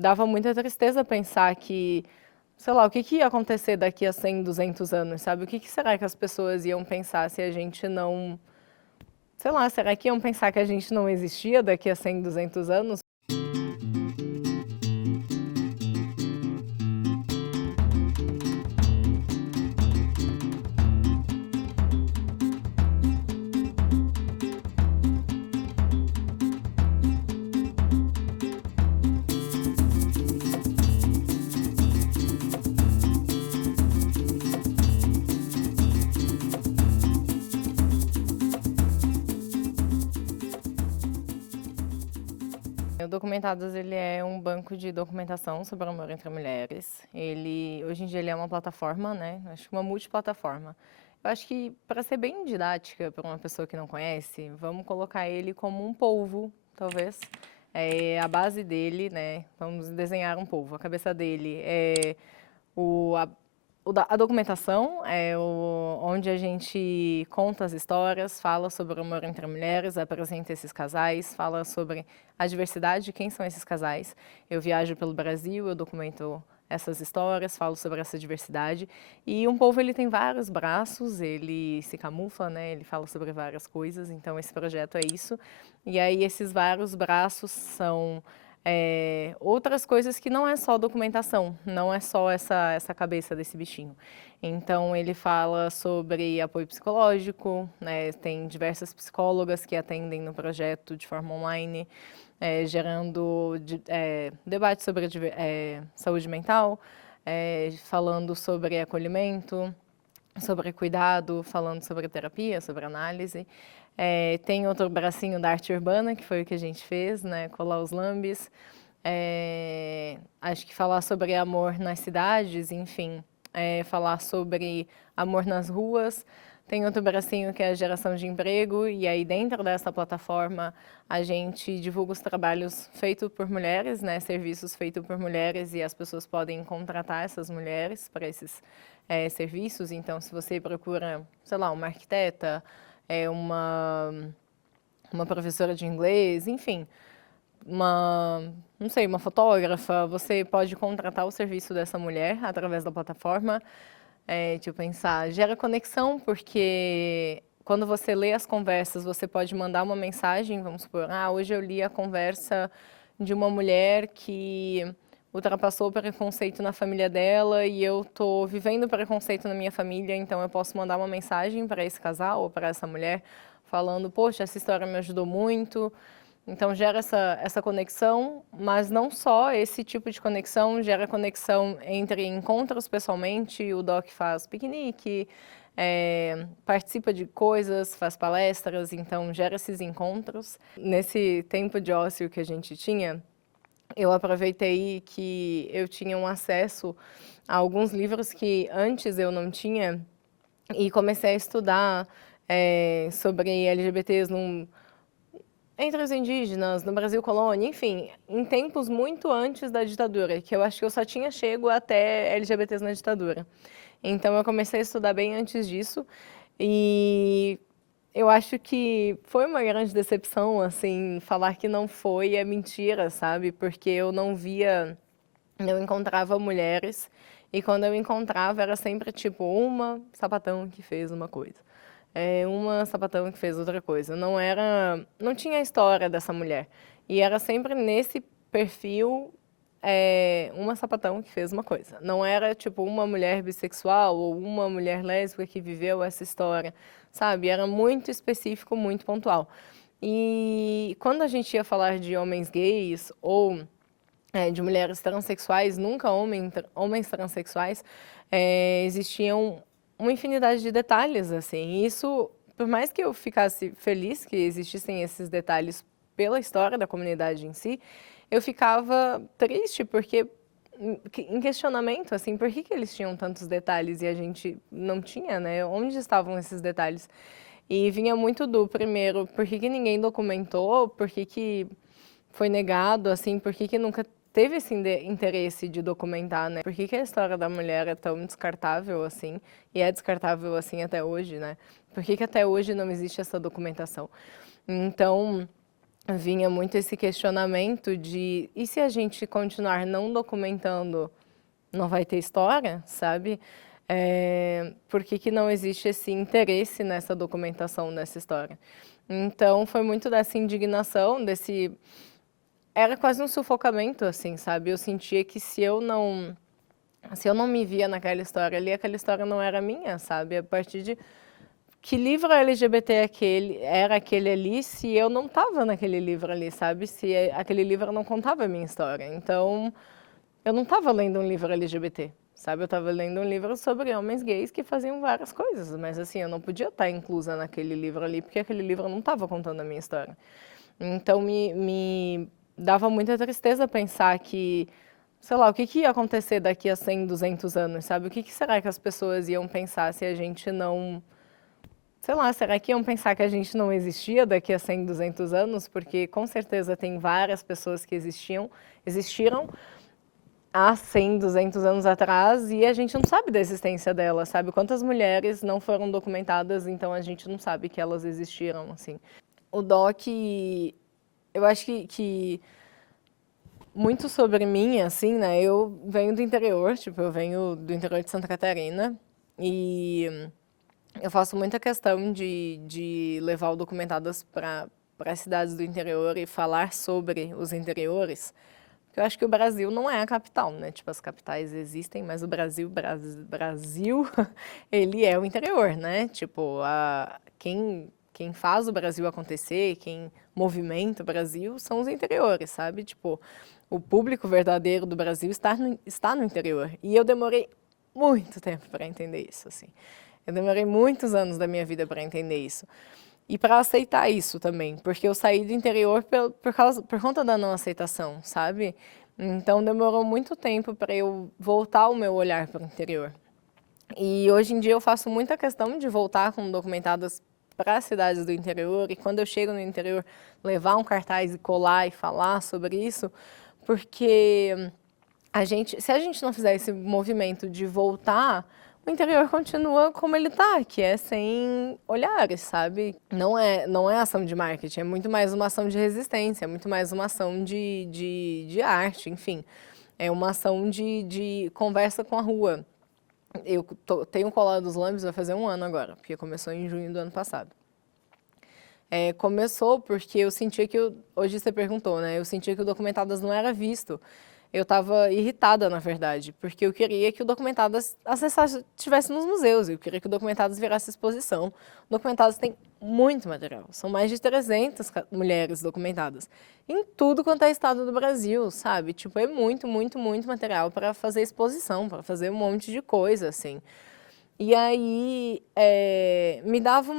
dava muita tristeza pensar que, sei lá, o que que ia acontecer daqui a 100, 200 anos, sabe? O que que será que as pessoas iam pensar se a gente não, sei lá, será que iam pensar que a gente não existia daqui a 100, 200 anos? O Documentados, ele é um banco de documentação sobre o amor entre mulheres. Hoje em dia, ele é uma plataforma, né? Acho que uma multiplataforma. Eu acho que, para ser bem didática para uma pessoa que não conhece, vamos colocar ele como um polvo, talvez. A base dele, né? Vamos desenhar um polvo. A cabeça dele é o, a, a documentação, onde a gente conta as histórias, fala sobre o amor entre mulheres, apresenta esses casais, fala sobre a diversidade, quem são esses casais. Eu viajo pelo Brasil, eu documento essas histórias, falo sobre essa diversidade. E um povo, ele tem vários braços, ele se camufla, né? Ele fala sobre várias coisas, então esse projeto é isso. E aí esses vários braços são outras coisas que não é só documentação, não é só essa cabeça desse bichinho. Então, ele fala sobre apoio psicológico, né? Tem diversas psicólogas que atendem no projeto de forma online, gerando debate sobre saúde mental, falando sobre acolhimento, sobre cuidado, falando sobre terapia, sobre análise. Tem outro bracinho da arte urbana, que foi o que a gente fez, né? Colar os lambes. Acho que falar sobre amor nas cidades, enfim. Falar sobre amor nas ruas. Tem outro bracinho que é a geração de emprego, e aí dentro dessa plataforma a gente divulga os trabalhos feitos por mulheres, né, serviços feitos por mulheres, e as pessoas podem contratar essas mulheres para esses serviços. Então, se você procura, sei lá, uma arquiteta, uma professora de inglês, enfim, não sei, uma fotógrafa, você pode contratar o serviço dessa mulher através da plataforma. Deixa eu pensar, gera conexão, porque quando você lê as conversas, você pode mandar uma mensagem, vamos supor, hoje eu li a conversa de uma mulher que ultrapassou o preconceito na família dela e eu tô vivendo preconceito na minha família, então eu posso mandar uma mensagem para esse casal ou para essa mulher falando, poxa, essa história me ajudou muito. Então gera essa conexão, mas não só esse tipo de conexão, gera conexão entre encontros pessoalmente, o Doc faz piquenique, participa de coisas, faz palestras, então gera esses encontros. Nesse tempo de ócio que a gente tinha, eu aproveitei que eu tinha um acesso a alguns livros que antes eu não tinha e comecei a estudar sobre LGBTs entre os indígenas, no Brasil colônia, enfim, em tempos muito antes da ditadura, que eu acho que eu só tinha chego até LGBTs na ditadura. Então eu comecei a estudar bem antes disso e eu acho que foi uma grande decepção, assim, falar que não foi é mentira, sabe? Porque eu não via, não encontrava mulheres e quando eu encontrava era sempre tipo uma sapatão que fez uma coisa. Uma sapatão que fez outra coisa. Não tinha a história dessa mulher. E era sempre nesse perfil, uma sapatão que fez uma coisa. Não era tipo uma mulher bissexual ou uma mulher lésbica que viveu essa história, sabe? Era muito específico, muito pontual. E quando a gente ia falar de homens gays ou de mulheres transexuais, nunca homens transexuais, existiam uma infinidade de detalhes, assim. Isso, por mais que eu ficasse feliz que existissem esses detalhes pela história da comunidade em si, eu ficava triste porque em questionamento, assim, por que que eles tinham tantos detalhes e a gente não tinha, né? Onde estavam esses detalhes? E vinha muito do primeiro, por que que ninguém documentou? Por que que foi negado, assim, por que que nunca teve esse interesse de documentar, né? Por que que a história da mulher é tão descartável assim, e é descartável assim até hoje, né? Por que que até hoje não existe essa documentação? Então, vinha muito esse questionamento de: "E se a gente continuar não documentando, não vai ter história?", sabe. Por que que não existe esse interesse nessa documentação, nessa história? Então foi muito dessa indignação, desse era quase um sufocamento, assim, sabe. Eu sentia que se eu não me via naquela história ali, aquela história não era minha, sabe. A partir de que livro LGBT era aquele ali, se eu não estava naquele livro ali, sabe, se aquele livro não contava a minha história. Então, eu não estava lendo um livro LGBT, sabe, eu estava lendo um livro sobre homens gays que faziam várias coisas, mas assim, eu não podia estar inclusa naquele livro ali, porque aquele livro não estava contando a minha história. Então me dava muita tristeza pensar que, sei lá, o que que ia acontecer daqui a 100, 200 anos, sabe, o que que será que as pessoas iam pensar se a gente não, sei lá, será que iam pensar que a gente não existia daqui a 100, 200 anos? Porque com certeza tem várias pessoas que existiram há 100, 200 anos atrás e a gente não sabe da existência delas, sabe? Quantas mulheres não foram documentadas, então a gente não sabe que elas existiram, assim. O doc, eu acho que muito sobre mim, assim, né? Eu venho do interior, tipo, eu venho do interior de Santa Catarina e eu faço muita questão de levar o Documentadas para as cidades do interior e falar sobre os interiores, porque eu acho que o Brasil não é a capital, né? Tipo, as capitais existem, mas o Brasil, ele é o interior, né? Tipo, quem faz o Brasil acontecer, quem movimenta o Brasil são os interiores, sabe? Tipo, o público verdadeiro do Brasil está no interior. E eu demorei muito tempo para entender isso, assim. Eu demorei muitos anos da minha vida para entender isso. E para aceitar isso também, porque eu saí do interior por conta da não aceitação, sabe? Então demorou muito tempo para eu voltar o meu olhar para o interior. E hoje em dia eu faço muita questão de voltar com documentadas para as cidades do interior, e quando eu chego no interior, levar um cartaz e colar e falar sobre isso, porque se a gente não fizer esse movimento de voltar, o interior continua como ele tá, que é sem olhares, sabe? Não é ação de marketing, é muito mais uma ação de resistência, é muito mais uma ação de arte, enfim. É uma ação de conversa com a rua. Eu tenho colado os lambes, vai fazer 1 ano agora, porque começou em junho do ano passado. Começou porque eu sentia que, hoje você perguntou, né? Eu sentia que o Documentadas não era visto. Eu estava irritada, na verdade, porque eu queria que o Documentadas estivesse nos museus, eu queria que o Documentadas virasse exposição. O Documentadas tem muito material, são mais de 300 mulheres documentadas, em tudo quanto é estado do Brasil, sabe? Tipo, é muito, muito, muito material para fazer exposição, para fazer um monte de coisa, assim. E aí, me dava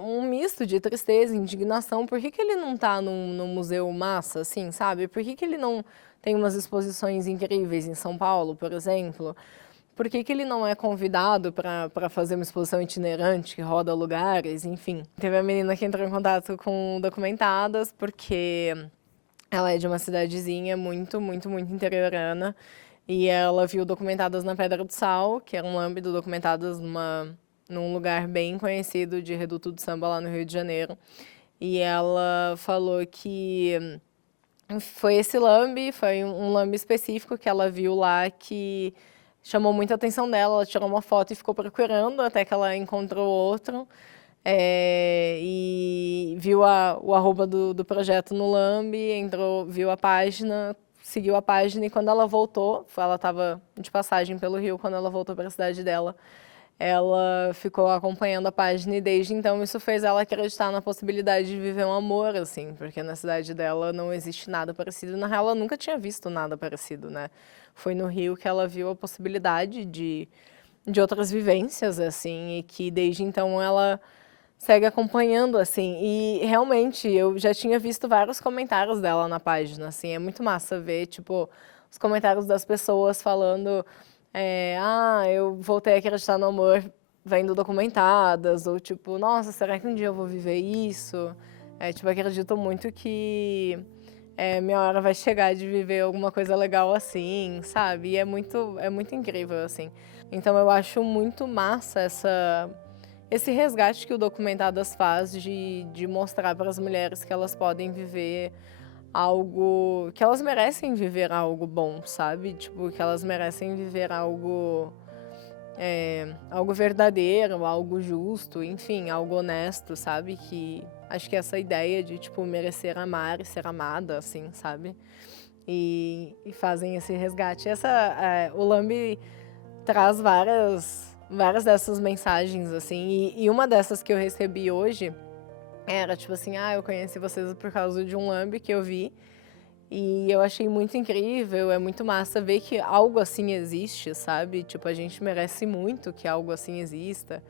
um misto de tristeza, indignação. Por que que ele não está num museu massa, assim, sabe? Por que que ele não tem umas exposições incríveis em São Paulo, por exemplo? Por que que ele não é convidado para fazer uma exposição itinerante que roda lugares, enfim? Teve a menina que entrou em contato com Documentadas, porque ela é de uma cidadezinha muito, muito, muito interiorana. E ela viu Documentadas na Pedra do Sal, que era um lambe do Documentadas num lugar bem conhecido de Reduto do Samba lá no Rio de Janeiro. E ela falou que foi esse lambe, foi um lambe específico que ela viu lá que chamou muita atenção dela. Ela tirou uma foto e ficou procurando até que ela encontrou outro. E viu o arroba do projeto no lambe, viu a página, seguiu a página, e quando ela voltou, ela estava de passagem pelo Rio, quando ela voltou para a cidade dela, ela ficou acompanhando a página, e desde então isso fez ela acreditar na possibilidade de viver um amor, assim, porque na cidade dela não existe nada parecido. Na real, ela nunca tinha visto nada parecido, né? Foi no Rio que ela viu a possibilidade de outras vivências, assim, e que desde então ela segue acompanhando, assim. E realmente eu já tinha visto vários comentários dela na página, assim. É muito massa ver, tipo, os comentários das pessoas falando: eu voltei a acreditar no amor vendo Documentadas, ou tipo, nossa, será que um dia eu vou viver isso? Tipo, acredito muito que minha hora vai chegar de viver alguma coisa legal assim, sabe? E é muito incrível, assim. Então eu acho muito massa esse resgate que o Documentadas faz de mostrar para as mulheres que elas podem viver algo, que elas merecem viver algo bom, sabe? Tipo, que elas merecem viver algo, algo verdadeiro, algo justo, enfim, algo honesto, sabe? Que acho que essa ideia de, tipo, merecer amar e ser amada, assim, sabe? E fazem esse resgate. O Lambi traz várias dessas mensagens, assim, e uma dessas que eu recebi hoje era tipo assim, eu conheci vocês por causa de um Lambi que eu vi, e eu achei muito incrível, é muito massa ver que algo assim existe, sabe? Tipo, a gente merece muito que algo assim exista.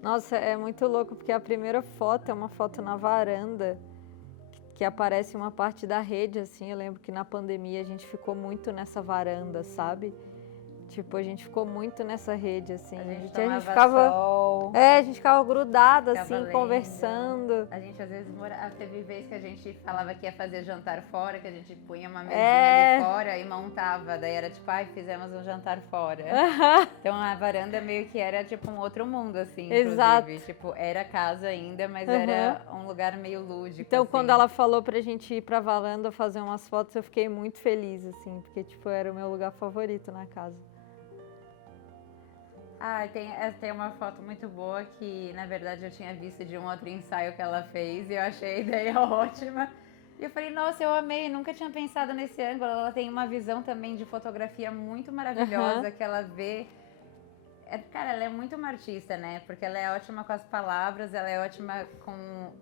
Nossa, é muito louco, porque a primeira foto é uma foto na varanda, que aparece uma parte da rede, assim. Eu lembro que na pandemia a gente ficou muito nessa varanda, sabe? Tipo, a gente ficou muito nessa rede, assim. A gente A gente tomava ficava. sol, A gente ficava grudada, ficava assim, lendo. conversando. A gente às vezes teve vez que a gente falava que ia fazer jantar fora, que a gente punha uma mesinha ali fora e montava. Daí era tipo, fizemos um jantar fora. Então a varanda meio que era tipo um outro mundo, assim, inclusive. Exato. Tipo, era casa ainda, mas era um lugar meio lúdico. Então, assim. quando ela falou pra gente ir pra varanda fazer umas fotos, eu fiquei muito feliz, assim, porque, tipo, era o meu lugar favorito na casa. Tem uma foto muito boa que, na verdade, eu tinha visto de um outro ensaio que ela fez e eu achei a ideia ótima. E eu falei, nossa, eu amei, nunca tinha pensado nesse ângulo. Ela tem uma visão também de fotografia muito maravilhosa, que ela vê... Cara, ela é muito uma artista, né? Porque ela é ótima com as palavras, ela é ótima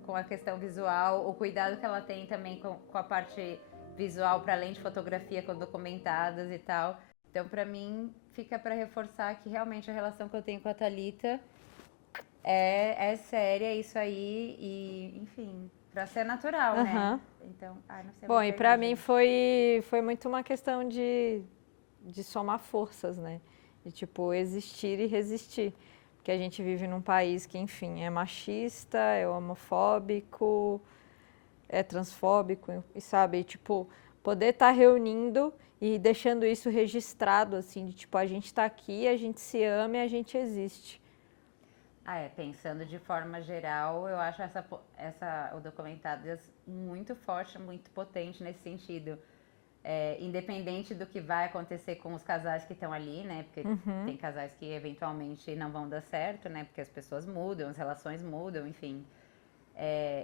com a questão visual, o cuidado que ela tem também com a parte visual, para além de fotografia, com documentadas e tal. Então, pra mim, fica pra reforçar que realmente a relação que eu tenho com a Thalita é séria, isso aí, e, enfim, pra ser natural, né? Então, não sei. Bom, e pra mim foi muito uma questão de somar forças, né? De, tipo, existir e resistir. Porque a gente vive num país que, enfim, é machista, é homofóbico, é transfóbico, e sabe? E, tipo, poder estar reunindo e deixando isso registrado, assim, de tipo, a gente tá aqui, a gente se ama e a gente existe. Pensando de forma geral, eu acho o Documentadas muito forte, muito potente nesse sentido. Independente do que vai acontecer com os casais que estão ali, né? Porque tem casais que eventualmente não vão dar certo, né? Porque as pessoas mudam, as relações mudam, enfim.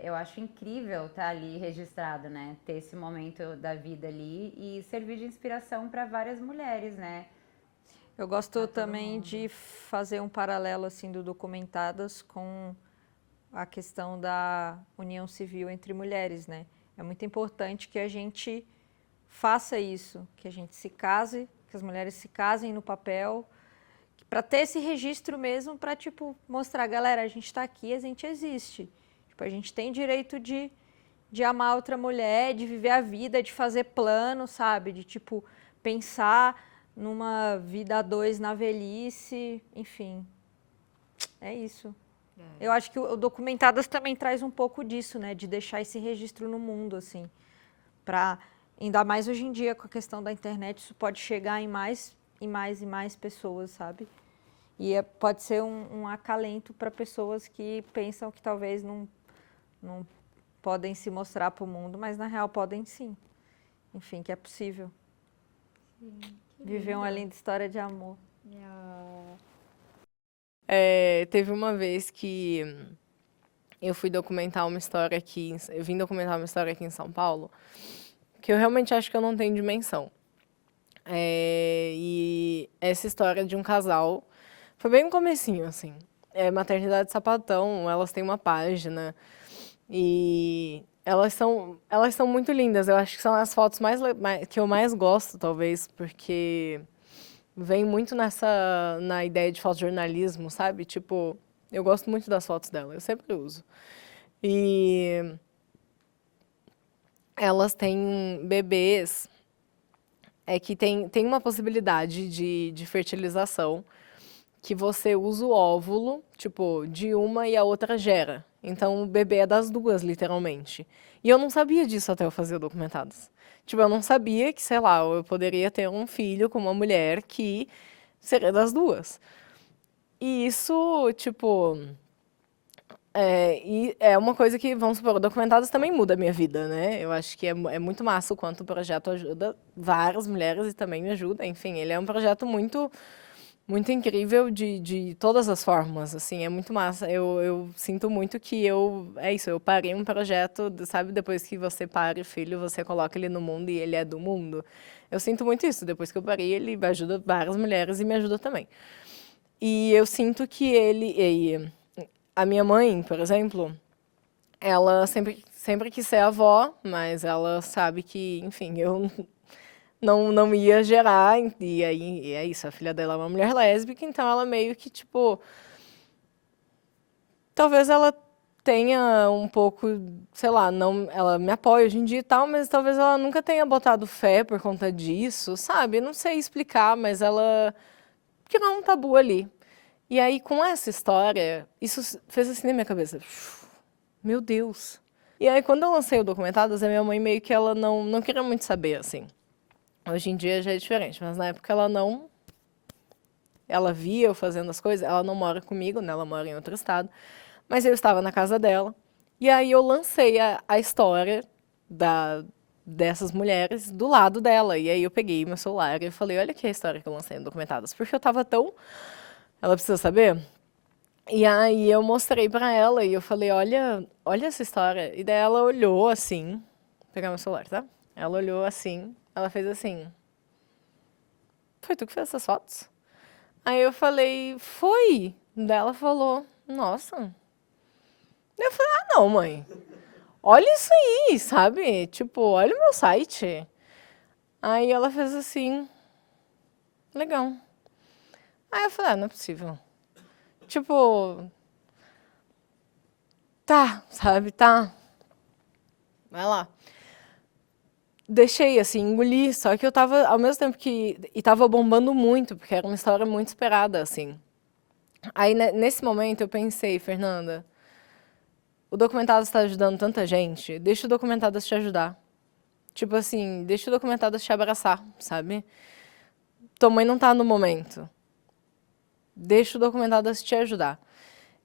Eu acho incrível estar ali registrado, né? Ter esse momento da vida ali e servir de inspiração para várias mulheres, né? Eu gosto também de fazer um paralelo assim do Documentadas com a questão da união civil entre mulheres, né? É muito importante que a gente faça isso, que a gente se case, que as mulheres se casem no papel, para ter esse registro mesmo, para tipo mostrar, galera, a gente está aqui, a gente existe. Tipo, a gente tem direito de amar outra mulher, de viver a vida, de fazer plano, sabe? De tipo pensar numa vida a dois na velhice, enfim. É isso. Eu acho que o Documentadas também traz um pouco disso, né? De deixar esse registro no mundo, assim. Pra, ainda mais hoje em dia, com a questão da internet, isso pode chegar em mais e mais e mais pessoas, sabe? E pode ser um acalento para pessoas que pensam que talvez não podem se mostrar para o mundo, mas na real podem sim. Enfim, que é possível. Sim, viver uma linda história de amor. Teve uma vez que eu fui documentar uma história aqui, eu vim documentar uma história aqui em São Paulo, que eu realmente acho que eu não tenho dimensão. E essa história de um casal foi bem no comecinho, assim. Maternidade Sapatão, elas têm uma página e elas são muito lindas. Eu acho que são as fotos que eu mais gosto, talvez, porque vem muito na ideia de fotojornalismo, sabe? Tipo, eu gosto muito das fotos dela, eu sempre uso. E elas têm bebês que tem uma possibilidade de fertilização que você usa o óvulo, tipo, de uma e a outra gera. Então, o bebê é das duas, literalmente. E eu não sabia disso até eu fazer o Documentados. Tipo, eu não sabia que, sei lá, eu poderia ter um filho com uma mulher que seria das duas. E isso, tipo, e é uma coisa que, vamos supor, o Documentados também muda a minha vida, né? Eu acho que é muito massa o quanto o projeto ajuda várias mulheres e também me ajuda. Enfim, ele é um projeto muito incrível de todas as formas, assim, é muito massa. Eu sinto muito que é isso, eu parei um projeto, sabe, depois que você para o filho, você coloca ele no mundo e ele é do mundo. Eu sinto muito isso, depois que eu parei, ele ajuda várias mulheres e me ajuda também. E eu sinto que a minha mãe, por exemplo, ela sempre quis ser avó, mas ela sabe que, enfim, eu não ia gerar, e aí é isso, a filha dela é uma mulher lésbica, então ela meio que, tipo, talvez ela tenha um pouco, sei lá, não, ela me apoia hoje em dia e tal, mas talvez ela nunca tenha botado fé por conta disso, sabe? Não sei explicar, mas ela criou um tabu ali. E aí, com essa história, isso fez assim na minha cabeça. Meu Deus. E aí, quando eu lancei o Documentadas, a minha mãe meio que ela não queria muito saber, assim. Hoje em dia já é diferente, mas na época ela não. Ela via eu fazendo as coisas, ela não mora comigo, né? Ela mora em outro estado. Mas eu estava na casa dela. E aí eu lancei a história dessas mulheres do lado dela. E aí eu peguei meu celular e eu falei, olha aqui a história que eu lancei no Documentadas. Porque eu tava tão. Ela precisa saber? E aí eu mostrei pra ela e eu falei, olha essa história. E daí ela olhou assim. Vou pegar meu celular, tá? Ela olhou assim, ela fez assim. Foi tu que fez essas fotos? Aí eu falei, foi. Daí ela falou, nossa. Daí eu falei, ah, não, mãe. Olha isso aí, sabe? Tipo, olha o meu site. Aí ela fez assim, legal. Aí eu falei, ah, não é possível. Tipo, tá, sabe, tá. Vai lá. Deixei, assim, engoli, só que eu tava, ao mesmo tempo que... E tava bombando muito, porque era uma história muito esperada, assim. Aí, nesse momento, eu pensei, Fernanda, o Documentadas está ajudando tanta gente, deixa o Documentadas te ajudar. Tipo assim, deixa o Documentadas te abraçar, sabe? Tua mãe não tá no momento. Deixa o Documentadas te ajudar.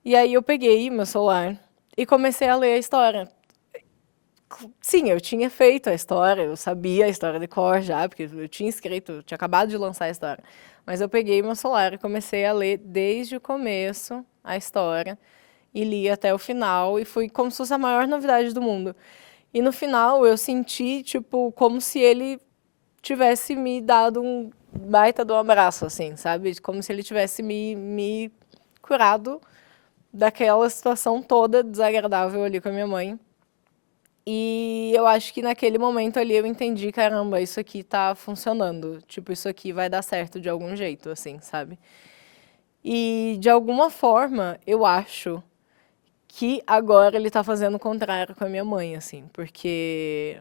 E aí eu peguei meu celular e comecei a ler a história. Sim, eu tinha feito a história, eu sabia a história de cor já, porque eu tinha escrito, eu tinha acabado de lançar a história. Mas eu peguei meu celular e comecei a ler desde o começo a história e li até o final e foi como se fosse a maior novidade do mundo. E no final eu senti, tipo, como se ele tivesse me dado um baita de um abraço, assim, sabe? Como se ele tivesse me curado daquela situação toda desagradável ali com a minha mãe. E eu acho que naquele momento ali eu entendi, caramba, isso aqui tá funcionando. Tipo, isso aqui vai dar certo de algum jeito, assim, sabe? E de alguma forma, eu acho que agora ele tá fazendo o contrário com a minha mãe, assim, porque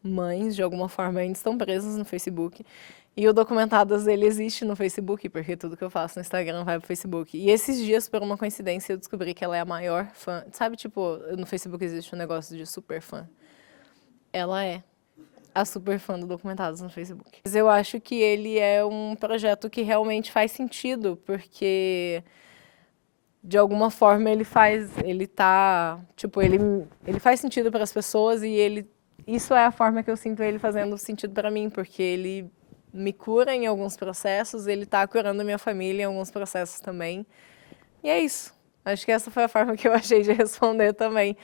mães, de alguma forma, ainda estão presas no Facebook. E o Documentadas, ele existe no Facebook, porque tudo que eu faço no Instagram vai pro Facebook. E esses dias, por uma coincidência, eu descobri que ela é a maior fã. Sabe, tipo, no Facebook existe um negócio de super fã. Ela é a super fã do Documentadas no Facebook. Mas eu acho que ele é um projeto que realmente faz sentido, porque de alguma forma ele faz sentido para as pessoas e isso é a forma que eu sinto ele fazendo sentido para mim, porque ele me cura em alguns processos, ele tá curando a minha família em alguns processos também. E é isso. Acho que essa foi a forma que eu achei de responder também,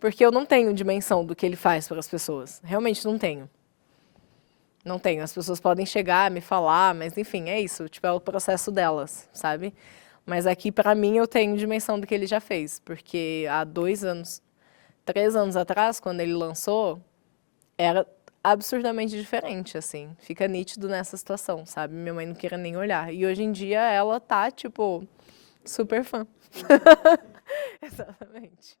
porque eu não tenho dimensão do que ele faz para as pessoas. Realmente não tenho. Não tenho. As pessoas podem chegar, me falar, mas enfim, é isso. Tipo, é o processo delas, sabe? Mas aqui, para mim, eu tenho dimensão do que ele já fez, porque há 3 anos atrás, quando ele lançou, era absurdamente diferente, assim. Fica nítido nessa situação, sabe? Minha mãe não queria nem olhar. E hoje em dia ela tá, tipo, super fã. Exatamente.